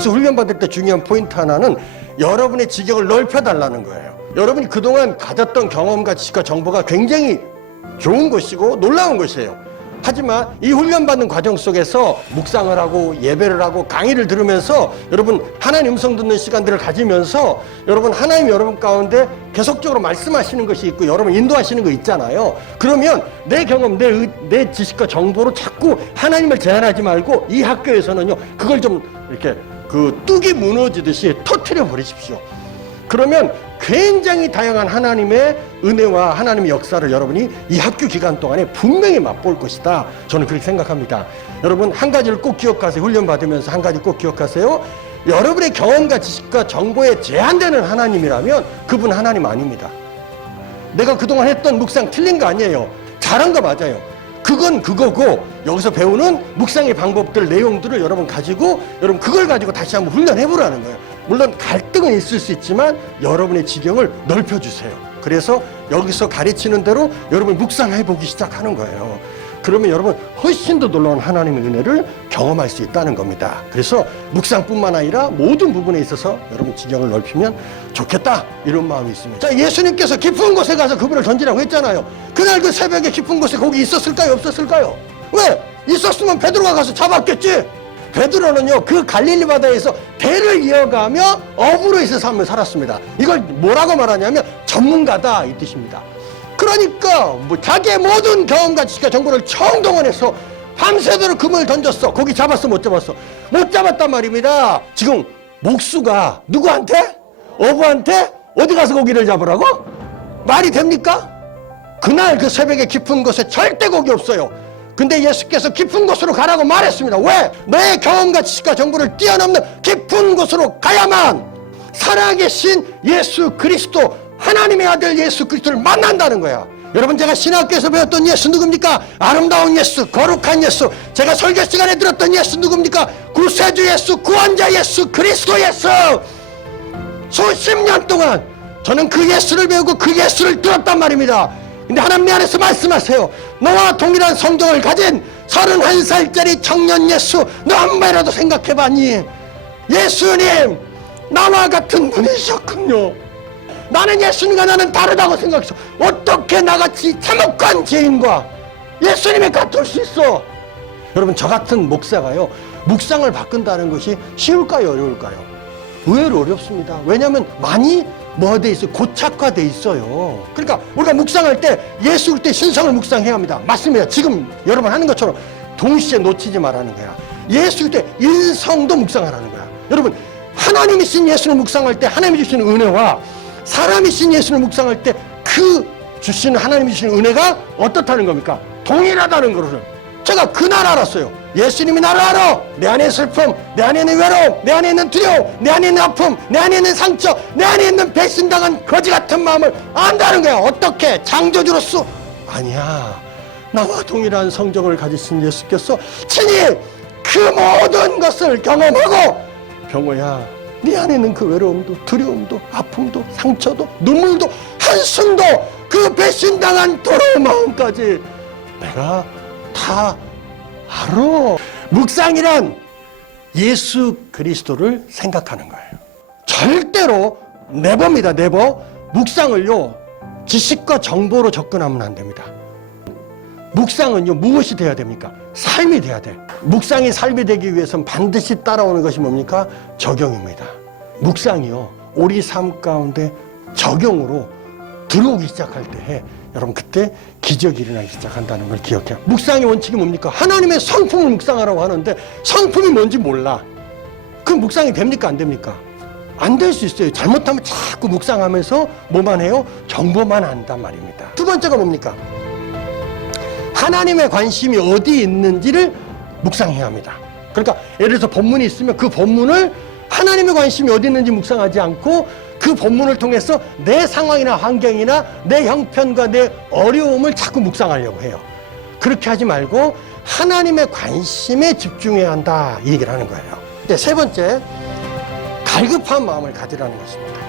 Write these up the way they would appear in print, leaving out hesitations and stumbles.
여기서 훈련받을 때 중요한 포인트 하나는 여러분의 지경을 넓혀달라는 거예요. 여러분이 그동안 가졌던 경험과 지식과 정보가 굉장히 좋은 것이고 놀라운 것이에요. 하지만 이 훈련받는 과정 속에서 묵상을 하고 예배를 하고 강의를 들으면서 여러분 하나님 음성 듣는 시간들을 가지면서 여러분 하나님이 여러분 가운데 계속적으로 말씀하시는 것이 있고 여러분 인도하시는 거 있잖아요. 그러면 내 경험, 내 지식과 정보로 자꾸 하나님을 제한하지 말고 이 학교에서는요 그걸 좀 이렇게 그 뚝이 무너지듯이 터뜨려 버리십시오. 그러면 굉장히 다양한 하나님의 은혜와 하나님의 역사를 여러분이 이 학교 기간 동안에 분명히 맛볼 것이다. 저는 그렇게 생각합니다. 여러분 한 가지를 꼭 기억하세요. 훈련받으면서 한 가지 꼭 기억하세요. 여러분의 경험과 지식과 정보에 제한되는 하나님이라면 그분 하나님 아닙니다. 내가 그동안 했던 묵상 틀린 거 아니에요. 잘한 거 맞아요. 그건 그거고 여기서 배우는 묵상의 방법들, 내용들을 여러분 가지고 여러분 그걸 가지고 다시 한번 훈련해보라는 거예요. 물론 갈등은 있을 수 있지만 여러분의 지경을 넓혀주세요. 그래서 여기서 가르치는 대로 여러분 묵상해보기 시작하는 거예요. 그러면 여러분 훨씬 더 놀라운 하나님의 은혜를 경험할 수 있다는 겁니다. 그래서 묵상뿐만 아니라 모든 부분에 있어서 여러분 지경을 넓히면 좋겠다 이런 마음이 있습니다. 자, 예수님께서 깊은 곳에 가서 그분을 던지라고 했잖아요. 그날 그 새벽에 깊은 곳에 거기 있었을까요? 없었을까요? 왜? 있었으면 베드로가 가서 잡았겠지. 베드로는요 그 갈릴리 바다에서 대를 이어가며 어부로 있어 삶을 살았습니다. 이걸 뭐라고 말하냐면 전문가다 이 뜻입니다. 그러니까 뭐 자기의 모든 경험과 지식과 정보를 총동원해서 밤새도록 그물 던졌어. 거기 잡았어? 못 잡았어? 못 잡았단 말입니다. 지금 목수가 누구한테? 어부한테? 어디 가서 고기를 잡으라고? 말이 됩니까? 그날 그 새벽에 깊은 곳에 절대 고기 없어요. 근데 예수께서 깊은 곳으로 가라고 말했습니다. 왜? 너의 경험과 지식과 정보를 뛰어넘는 깊은 곳으로 가야만 살아계신 예수 그리스도 하나님의 아들 예수 그리스도를 만난다는 거야. 여러분 제가 신학교에서 배웠던 예수 누굽니까? 아름다운 예수, 거룩한 예수. 제가 설교 시간에 들었던 예수 누굽니까? 구세주 예수, 구원자 예수, 그리스도 예수. 수십 년 동안 저는 그 예수를 배우고 그 예수를 들었단 말입니다. 근데 하나님 안에서 말씀하세요. 너와 동일한 성경을 가진 31살짜리 청년 예수 너 한 번이라도 생각해봤니? 예수님 나와 같은 분이셨군요. 나는 예수님과 나는 다르다고 생각했어. 어떻게 나같이 참혹한 죄인과 예수님이 같을 수 있어? 여러분 저 같은 목사가요 묵상을 바꾼다는 것이 쉬울까요 어려울까요? 의외로 어렵습니다. 왜냐하면 많이 뭐가 돼 있어요? 고착화돼 있어요. 그러니까 우리가 묵상할 때 예수 그리스도의 신성을 묵상해야 합니다. 맞습니다. 지금 여러분 하는 것처럼 동시에 놓치지 말라는 거야. 예수 그리스도의 인성도 묵상하라는 거야. 여러분 하나님이신 예수를 묵상할 때 하나님이 주시는 은혜와 사람이신 예수를 묵상할 때 그 주시는 하나님이 주시는 은혜가 어떻다는 겁니까? 동일하다는 것을 제가 그날 알았어요. 예수님이 나를 알아. 내 안에 슬픔, 내 안에 있는 외로움, 내 안에 있는 두려움, 내 안에 있는 아픔, 내 안에 있는 상처, 내 안에 있는 배신당한 거지 같은 마음을 안다는 거야. 어떻게? 창조주로서? 아니야. 나와 동일한 성정을 가지신 예수께서 친히 그 모든 것을 경험하고 병호야 네 안에 있는 그 외로움도 두려움도 아픔도 상처도 눈물도 한숨도 그 배신당한 더러운 마음까지 내가 다 알아. 묵상이란 예수 그리스도를 생각하는 거예요. 절대로 네버입니다. 네버. 묵상을요 지식과 정보로 접근하면 안 됩니다. 묵상은요 무엇이 돼야 됩니까? 삶이 돼야 돼. 묵상이 삶이 되기 위해서는 반드시 따라오는 것이 뭡니까? 적용입니다. 묵상이요 우리 삶 가운데 적용으로 들어오기 시작할 때 여러분 그때 기적이 일어나기 시작한다는 걸 기억해요. 묵상의 원칙이 뭡니까? 하나님의 성품을 묵상하라고 하는데 성품이 뭔지 몰라. 그럼 묵상이 됩니까? 안 됩니까? 안 될 수 있어요. 잘못하면 자꾸 묵상하면서 뭐만 해요? 정보만 한단 말입니다. 두 번째가 뭡니까? 하나님의 관심이 어디 있는지를 묵상해야 합니다. 그러니까 예를 들어서 본문이 있으면 그 본문을 하나님의 관심이 어디 있는지 묵상하지 않고 그 본문을 통해서 내 상황이나 환경이나 내 형편과 내 어려움을 자꾸 묵상하려고 해요. 그렇게 하지 말고 하나님의 관심에 집중해야 한다 이 얘기를 하는 거예요. 세 번째, 갈급한 마음을 가지라는 것입니다.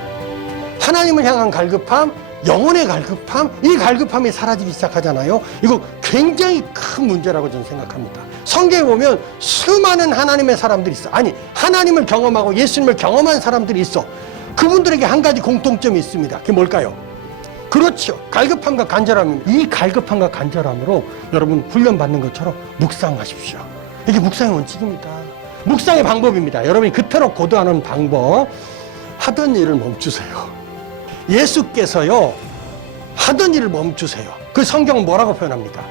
하나님을 향한 갈급함, 영혼의 갈급함, 이 갈급함이 사라지기 시작하잖아요. 이거 굉장히 큰 문제라고 저는 생각합니다. 성경에 보면 수많은 하나님의 사람들이 있어. 아니, 하나님을 경험하고 예수님을 경험한 사람들이 있어. 그분들에게 한 가지 공통점이 있습니다. 그게 뭘까요? 그렇죠. 갈급함과 간절함입니다. 이 갈급함과 간절함으로 여러분 훈련받는 것처럼 묵상하십시오. 이게 묵상의 원칙입니다. 묵상의 방법입니다. 여러분이 그토록 고도하는 방법, 하던 일을 멈추세요. 예수께서요, 하던 일을 멈추세요. 그 성경은 뭐라고 표현합니까?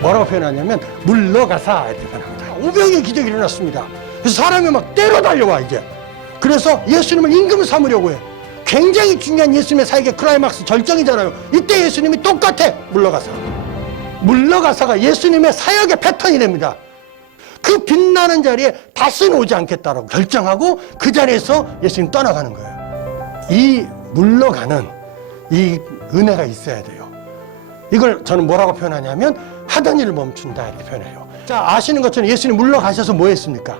뭐라고 표현하냐면 물러가사 이렇게 표현합니다. 오병이의 기적이 일어났습니다. 그래서 사람이 막 때려 달려와 이제. 그래서 예수님을 임금 삼으려고 해. 굉장히 중요한 예수님의 사역의 클라이막스 절정이잖아요. 이때 예수님이 똑같아. 물러가사. 물러가사가 예수님의 사역의 패턴이 됩니다. 그 빛나는 자리에 다시는 오지 않겠다라고 결정하고 그 자리에서 예수님 떠나가는 거예요. 이 물러가는 이 은혜가 있어야 돼요. 이걸 저는 뭐라고 표현하냐면 하던 일을 멈춘다 이렇게 표현해요. 자, 아시는 것처럼 예수님 물러가셔서 뭐 했습니까?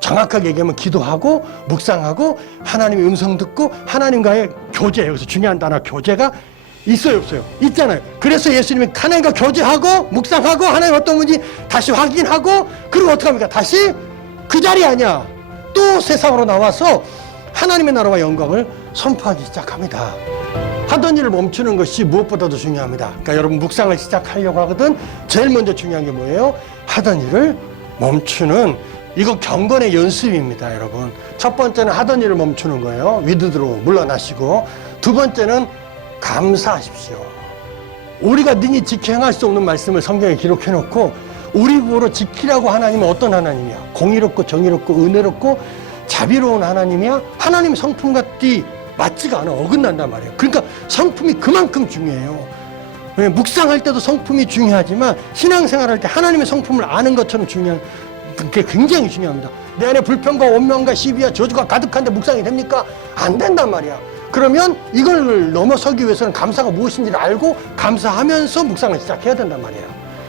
정확하게 얘기하면 기도하고 묵상하고 하나님의 음성 듣고 하나님과의 교제, 여기서 중요한 단어 교제가 있어요 없어요? 있잖아요. 그래서 예수님이 하나님과 교제하고 묵상하고 하나님 어떤 분인지 다시 확인하고 그리고 어떻게 합니까? 다시 그 자리 아니야. 또 세상으로 나와서 하나님의 나라와 영광을 선포하기 시작합니다. 하던 일을 멈추는 것이 무엇보다도 중요합니다. 그러니까 여러분 묵상을 시작하려고 하거든 제일 먼저 중요한 게 뭐예요? 하던 일을 멈추는 이거 경건의 연습입니다, 여러분. 첫 번째는 하던 일을 멈추는 거예요. 위드드로 물러나시고 두 번째는 감사하십시오. 우리가 능히 지켜 행할 수 없는 말씀을 성경에 기록해 놓고 우리 보러 지키라고 하나님은 어떤 하나님이야? 공의롭고 정의롭고 은혜롭고 자비로운 하나님이야? 하나님 성품과 맞지가 않아. 어긋난단 말이에요. 그러니까 성품이 그만큼 중요해요. 묵상할 때도 성품이 중요하지만 신앙생활할 때 하나님의 성품을 아는 것처럼 중요한 그게 굉장히 중요합니다. 내 안에 불평과 원망과 시비와 저주가 가득한데 묵상이 됩니까? 안 된단 말이야. 그러면 이걸 넘어서기 위해서는 감사가 무엇인지를 알고 감사하면서 묵상을 시작해야 된단 말이에요.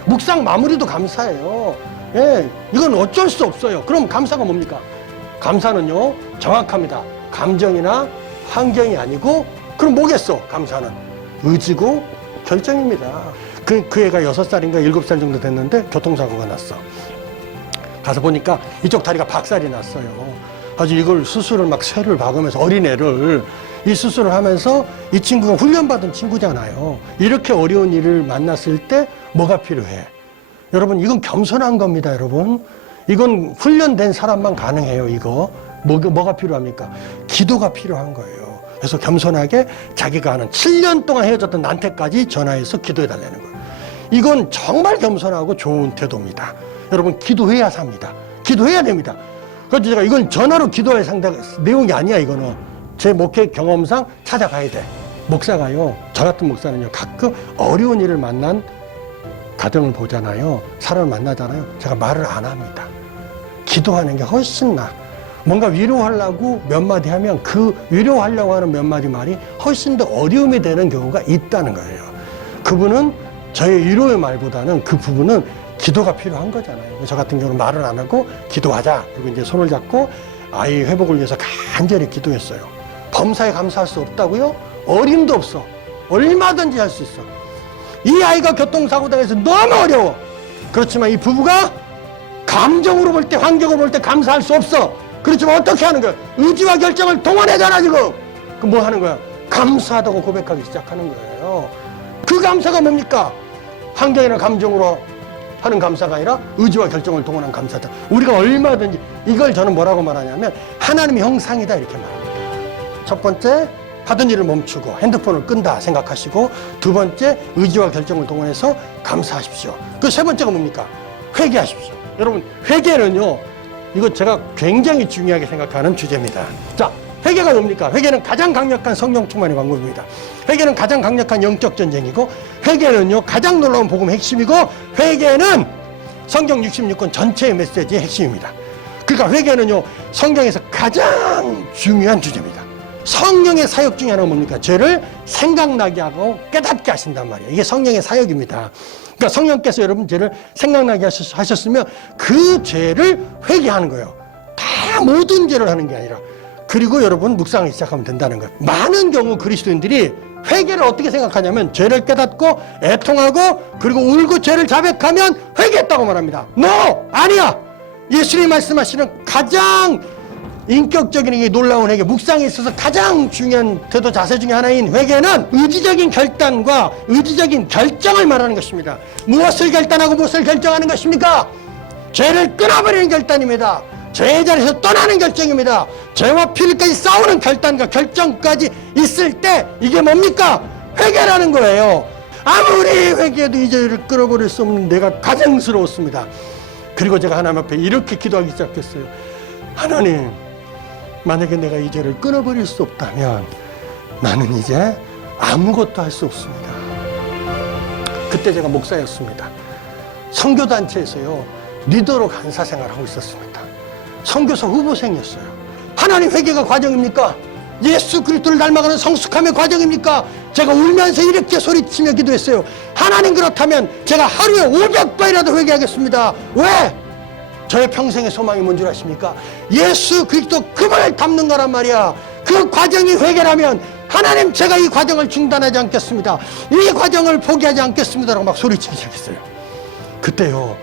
묵상 마무리도 감사예요. 예, 이건 어쩔 수 없어요. 그럼 감사가 뭡니까? 감사는요, 정확합니다. 감정이나 환경이 아니고 그럼 뭐겠어? 감사는 의지고 결정입니다. 그 애가 6살인가 7살 정도 됐는데 교통사고가 났어. 가서 보니까 이쪽 다리가 박살이 났어요. 아주 이걸 수술을 막 쇠를 박으면서 어린애를 이 수술을 하면서 이 친구가 훈련받은 친구잖아요. 이렇게 어려운 일을 만났을 때 뭐가 필요해? 여러분 이건 겸손한 겁니다, 여러분. 이건 훈련된 사람만 가능해요, 이거. 뭐가 필요합니까? 기도가 필요한 거예요. 그래서 겸손하게 자기가 하는 7년 동안 헤어졌던 나한테까지 전화해서 기도해달라는 거예요. 이건 정말 겸손하고 좋은 태도입니다. 여러분 기도해야 삽니다. 기도해야 됩니다. 그래서 제가 이건 전화로 기도할 내용이 아니야. 이거는 제 목회 경험상 찾아가야 돼. 목사가요, 저 같은 목사는요, 가끔 어려운 일을 만난 가정을 보잖아요. 사람을 만나잖아요. 제가 말을 안 합니다. 기도하는 게 훨씬 나아. 뭔가 위로하려고 몇 마디 하면 그 위로하려고 하는 몇 마디 말이 훨씬 더 어려움이 되는 경우가 있다는 거예요. 그분은 저의 위로의 말보다는 그 부분은 기도가 필요한 거잖아요. 저 같은 경우는 말을 안 하고 기도하자. 그리고 이제 손을 잡고 아이 회복을 위해서 간절히 기도했어요. 범사에 감사할 수 없다고요? 어림도 없어. 얼마든지 할 수 있어. 이 아이가 교통사고 당해서 너무 어려워. 그렇지만 이 부부가 감정으로 볼 때, 환경으로 볼 때 감사할 수 없어. 그렇지만 어떻게 하는 거야? 의지와 결정을 동원하잖아, 지금. 그럼 뭐 하는 거야? 감사하다고 고백하기 시작하는 거예요. 그 감사가 뭡니까? 환경이나 감정으로 하는 감사가 아니라 의지와 결정을 동원한 감사다. 우리가 얼마든지, 이걸 저는 뭐라고 말하냐면 하나님의 형상이다 이렇게 말합니다. 첫 번째, 하던 일을 멈추고 핸드폰을 끈다 생각하시고, 두 번째, 의지와 결정을 동원해서 감사하십시오. 그 세 번째가 뭡니까? 회개하십시오. 여러분, 회개는요, 이거 제가 굉장히 중요하게 생각하는 주제입니다. 자, 회개가 뭡니까? 회개는 가장 강력한 성령 충만의 방법입니다. 회개는 가장 강력한 영적 전쟁이고, 회개는요 가장 놀라운 복음의 핵심이고, 회개는 성경 66권 전체의 메시지의 핵심입니다. 그러니까 회개는요 성경에서 가장 중요한 주제입니다. 성령의 사역 중에 하나가 뭡니까? 죄를 생각나게 하고 깨닫게 하신단 말이에요. 이게 성령의 사역입니다. 그러니까 성령께서 여러분 죄를 생각나게 하셨으면 그 죄를 회개하는 거예요. 다 모든 죄를 하는 게 아니라 그리고 여러분 묵상을 시작하면 된다는 거예요. 많은 경우 그리스도인들이 회개를 어떻게 생각하냐면 죄를 깨닫고 애통하고 그리고 울고 죄를 자백하면 회개했다고 말합니다. 아니야. 예수님이 말씀하시는 가장 인격적인 이 놀라운 회개, 묵상에 있어서 가장 중요한 태도 자세 중에 하나인 회개는 의지적인 결단과 의지적인 결정을 말하는 것입니다. 무엇을 결단하고 무엇을 결정하는 것입니까? 죄를 끊어버리는 결단입니다. 죄의 자리에서 떠나는 결정입니다. 죄와 피리까지 싸우는 결단과 결정까지 있을 때 이게 뭡니까? 회개라는 거예요. 아무리 회개해도 이 죄를 끊어버릴 수 없는 내가 가증스러웠습니다. 그리고 제가 하나님 앞에 이렇게 기도하기 시작했어요. 하나님, 만약에 내가 이 죄를 끊어버릴 수 없다면 나는 이제 아무것도 할 수 없습니다. 그때 제가 목사였습니다. 선교단체에서요 리더로 간사 생활을 하고 있었습니다. 선교사 후보생이었어요. 하나님, 회개가 과정입니까? 예수 그리스도를 닮아가는 성숙함의 과정입니까? 제가 울면서 이렇게 소리치며 기도했어요. 하나님, 그렇다면 제가 하루에 500번이라도 회개하겠습니다. 왜? 저의 평생의 소망이 뭔 줄 아십니까? 예수 그리스도 그분을 닮는 거란 말이야. 그 과정이 회개라면 하나님, 제가 이 과정을 중단하지 않겠습니다. 이 과정을 포기하지 않겠습니다라고 막 소리치기 시작했어요. 그때요,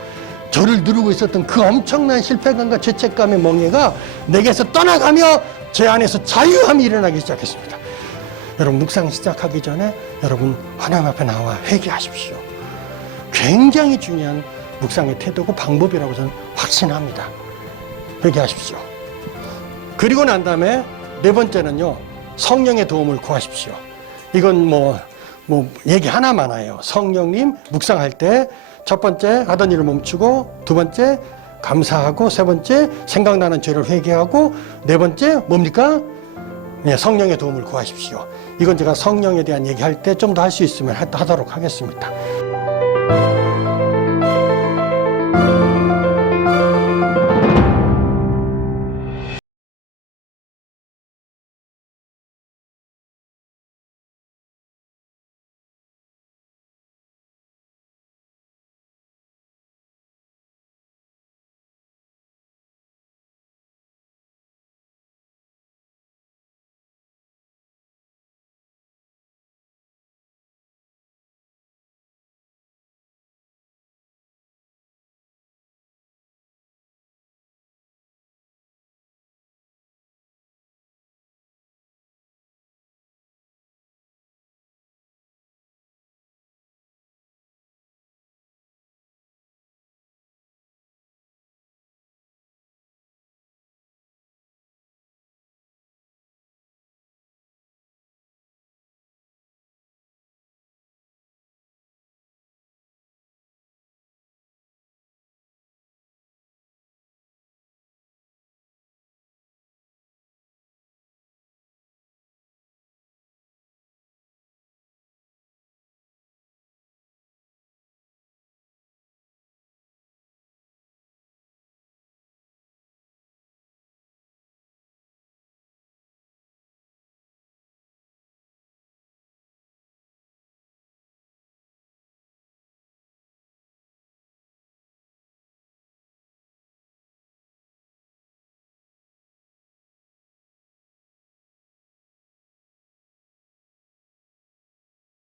저를 누르고 있었던 그 엄청난 실패감과 죄책감의 멍에가 내게서 떠나가며 제 안에서 자유함이 일어나기 시작했습니다. 여러분, 묵상 시작하기 전에 여러분 하나님 앞에 나와 회개하십시오. 굉장히 중요한 묵상의 태도고 방법이라고 저는 확신합니다. 회개하십시오. 그리고 난 다음에 네 번째는요, 성령의 도움을 구하십시오. 이건 뭐 얘기 하나 많아요. 성령님 묵상할 때 첫 번째 하던 일을 멈추고, 두 번째 감사하고, 세 번째 생각나는 죄를 회개하고, 네 번째 뭡니까? 성령의 도움을 구하십시오. 이건 제가 성령에 대한 얘기할 때 좀 더 할 수 있으면 하도록 하겠습니다.